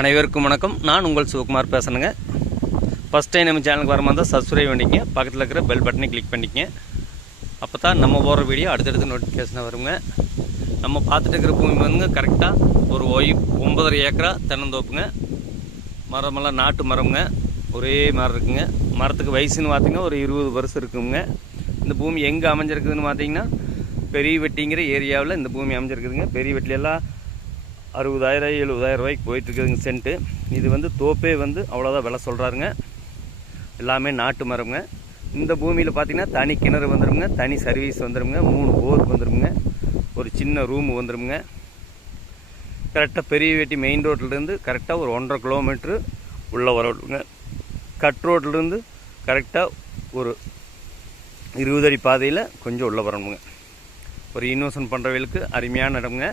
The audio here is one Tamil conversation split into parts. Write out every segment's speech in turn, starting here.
அனைவருக்கும் வணக்கம். நான் உங்கள் சிவகுமார் பேசுகிறேங்க. ஃபஸ்ட் டைம் நம்ம சேனலுக்கு வர மாதிரி சப்ஸ்கிரைப் பண்ணிக்கங்க. பக்கத்தில் இருக்கிற பெல் பட்டனை கிளிக் பண்ணிக்கங்க. அப்போ தான் நம்ம போகிற வீடியோ அடுத்தடுத்து நோட்டிஃபிகேஷனாக வருங்க. நம்ம பார்த்துட்டு இருக்கிற பூமி வந்துங்க கரெக்டாக ஒரு 9.5 ஏக்கரா தென்னந்தோப்புங்க. மரமெல்லாம் நாட்டு மரம்ங்க, ஒரே மரம் இருக்குங்க. மரத்துக்கு வயசுன்னு பார்த்திங்கன்னா ஒரு 20 வருஷம் இருக்குங்க. இந்த பூமி எங்கே அமைஞ்சிருக்குதுன்னு பார்த்திங்கன்னா பெரிய வெட்டிங்கிற ஏரியாவில் இந்த பூமி அமைஞ்சிருக்குதுங்க. பெரிய வெட்டிலெல்லாம் 60,000 70,000 ரூபாய்க்கு போயிட்டுருக்குதுங்க சென்ட்டு. இது வந்து தோப்பே வந்து அவ்வளோதான் விலை சொல்கிறாருங்க. எல்லாமே நாட்டு மரம்ங்க. இந்த பூமியில் பார்த்திங்கன்னா தனி கிணறு வந்துடுங்க, தனி சர்வீஸ் வந்துடுங்க, 3 போர் வந்துடுங்க, ஒரு சின்ன ரூமு வந்துடுங்க. கரெக்டாக பெரிய வெட்டி மெயின் ரோட்லேருந்து கரெக்டாக ஒரு 1.5 கிலோமீட்ரு உள்ளே வரணுங்க. கட் ரோட்லேருந்து கரெக்டாக ஒரு 20 அடி பாதையில் கொஞ்சம் உள்ளே வரணுங்க. ஒரு இன்வெஸ்ட்மெண்ட் பண்ணுறவங்களுக்கு அருமையான இடம்ங்க.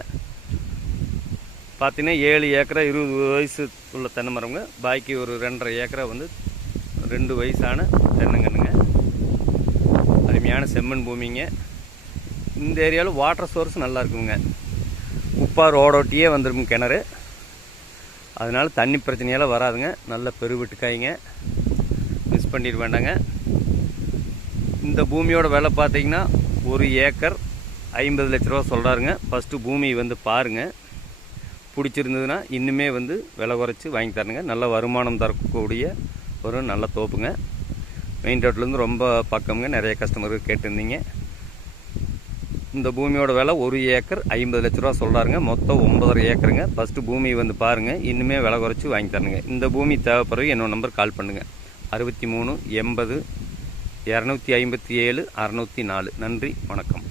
பார்த்தீங்கன்னா 7 ஏக்கரா 20 வயசு உள்ள தென்னை மரம்ங்க. பாக்கி ஒரு 2.5 ஏக்கரா வந்து 2 வயசான தென்னங்கன்னுங்க. அருமையான செம்மண் பூமிங்க. இந்த ஏரியாவில் வாட்டர் சோர்ஸ் நல்லா இருக்குங்க. உப்பார் ஓடோட்டியே வந்துருங்க கிணறு. அதனால் தண்ணி பிரச்சனையெல்லாம் வராதுங்க. நல்ல பெருவிட்டுக்காய்ங்க, மிஸ் பண்ணிட வேண்டாங்க. இந்த பூமியோட விலை பார்த்தீங்கன்னா 1 ஏக்கர் 50 லட்ச ரூபா சொல்கிறாருங்க. ஃபஸ்ட்டு பூமி வந்து பாருங்கள், பிடிச்சிருந்ததுன்னா இன்னுமே வந்து விலை குறைச்சி வாங்கி தரணுங்க. நல்ல வருமானம் தரக்கூடிய ஒரு நல்ல தோப்புங்க. மெயின் ரோட்லேருந்து ரொம்ப பக்கம்ங்க. நிறைய கஸ்டமருக்கு கேட்டிருந்தீங்க. இந்த பூமியோட விலை 1 ஏக்கர் 50 லட்ச ரூபா சொல்கிறாருங்க. மொத்தம் 9.5 ஏக்கருங்க. ஃபஸ்ட்டு பூமி வந்து பாருங்கள், இன்னுமே விலை குறைச்சி வாங்கி தரணுங்க. இந்த பூமி தேவைப்படுறது என்னோட நம்பர் கால் பண்ணுங்கள். 63 80 257 604. நன்றி, வணக்கம்.